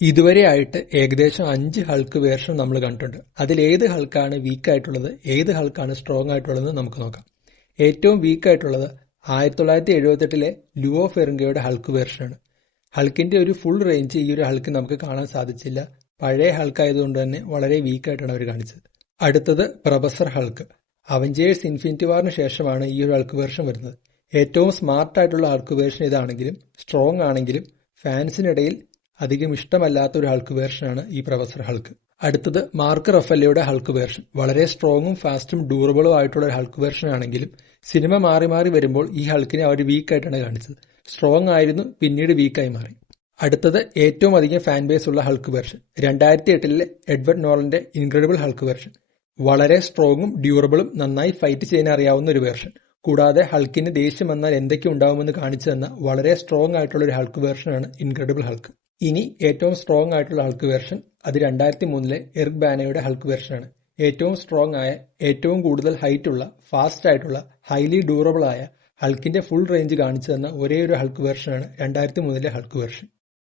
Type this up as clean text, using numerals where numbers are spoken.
ഇതുവരെയായിട്ട് ഏകദേശം 5 Hulk version നമ്മൾ കണ്ടിട്ടുണ്ട്. അതിലേത് ഹൾക്കാണ് വീക്ക് ആയിട്ടുള്ളത്, ഏത് ഹൾക്കാണ് സ്ട്രോങ് ആയിട്ടുള്ളത് നമുക്ക് നോക്കാം. ഏറ്റവും വീക്ക് ആയിട്ടുള്ളത് 1978 ലുവോ ഫെറിംഗയുടെ ഹൾക്ക് വേർഷനാണ്. ഹൾക്കിന്റെ ഒരു ഫുൾ റേഞ്ച് ഈ ഒരു ഹൾക്ക് നമുക്ക് കാണാൻ സാധിച്ചില്ല. പഴയ ഹൾക്കായതുകൊണ്ട് തന്നെ വളരെ വീക്കായിട്ടാണ് അവർ കാണിച്ചത്. അടുത്തത് പ്രൊഫസർ ഹൾക്ക്. അവഞ്ചേഴ്സ് ഇൻഫിനിറ്റി വാറിന് ശേഷമാണ് ഈ ഒരു ഹൾക്ക് വേർഷൻ വരുന്നത്. ഏറ്റവും സ്മാർട്ട് ആയിട്ടുള്ള ഹൾക്ക് വേർഷൻ ഇതാണെങ്കിലും സ്ട്രോങ് ആണെങ്കിലും ഫാൻസിനിടയിൽ അധികം ഇഷ്ടമല്ലാത്ത ഒരു ഹൾക്ക് വേർഷനാണ് ഈ പ്രൊഫസർ ഹൾക്ക്. അടുത്തത് മാർക്ക് റഫല്ലയുടെ ഹൾക്ക് വേർഷൻ. വളരെ സ്ട്രോങ്ങും ഫാസ്റ്റും ഡ്യൂറബിളും ആയിട്ടുള്ള ഒരു ഹൾക്ക് വേർഷൻ ആണെങ്കിലും സിനിമ മാറി മാറി വരുമ്പോൾ ഈ ഹൾക്കിനെ അവർ വീക്കായിട്ടാണ് കാണിച്ചത്. സ്ട്രോങ് ആയിരുന്നു, പിന്നീട് വീക്കായി മാറി. അടുത്തത് ഏറ്റവും അധികം ഫാൻ ബേസ് ഉള്ള ഹൾക്ക് വേർഷൻ 2008 എഡ്വേർഡ് നോളന്റെ ഇൻക്രെഡിബിൾ ഹൾക്ക് വേർഷൻ. വളരെ സ്ട്രോങ്ങും ഡ്യൂറബിളും നന്നായി ഫൈറ്റ് ചെയ്യാൻ അറിയാവുന്ന ഒരു വേർഷൻ. കൂടാതെ ഹൾക്കിന് ദേഷ്യം വന്നാൽ എന്തൊക്കെ ഉണ്ടാവുമെന്ന് കാണിച്ചു തന്ന വളരെ സ്ട്രോങ് ആയിട്ടുള്ള ഒരു ഹൾക്ക് വേർഷനാണ് ഇൻക്രെഡിബിൾ ഹൾക്ക്. ഇനി ഏറ്റവും സ്ട്രോങ് ആയിട്ടുള്ള ഹൾക്ക് വേർഷൻ അത് 2003 എറിക് ബാനയുടെ ഹൾക്ക് വേർഷനാണ്. ഏറ്റവും സ്ട്രോങ് ആയ, ഏറ്റവും കൂടുതൽ ഹൈറ്റ് ഉള്ള, ഫാസ്റ്റ് ആയിട്ടുള്ള, ഹൈലി ഡ്യൂറബിൾ ആയ, ഹൾക്കിന്റെ ഫുൾ റേഞ്ച് കാണിച്ചു തന്ന ഒരേ ഒരു ഹൾക്ക് വേർഷനാണ് 2003 ഹൾക്ക് വേർഷൻ.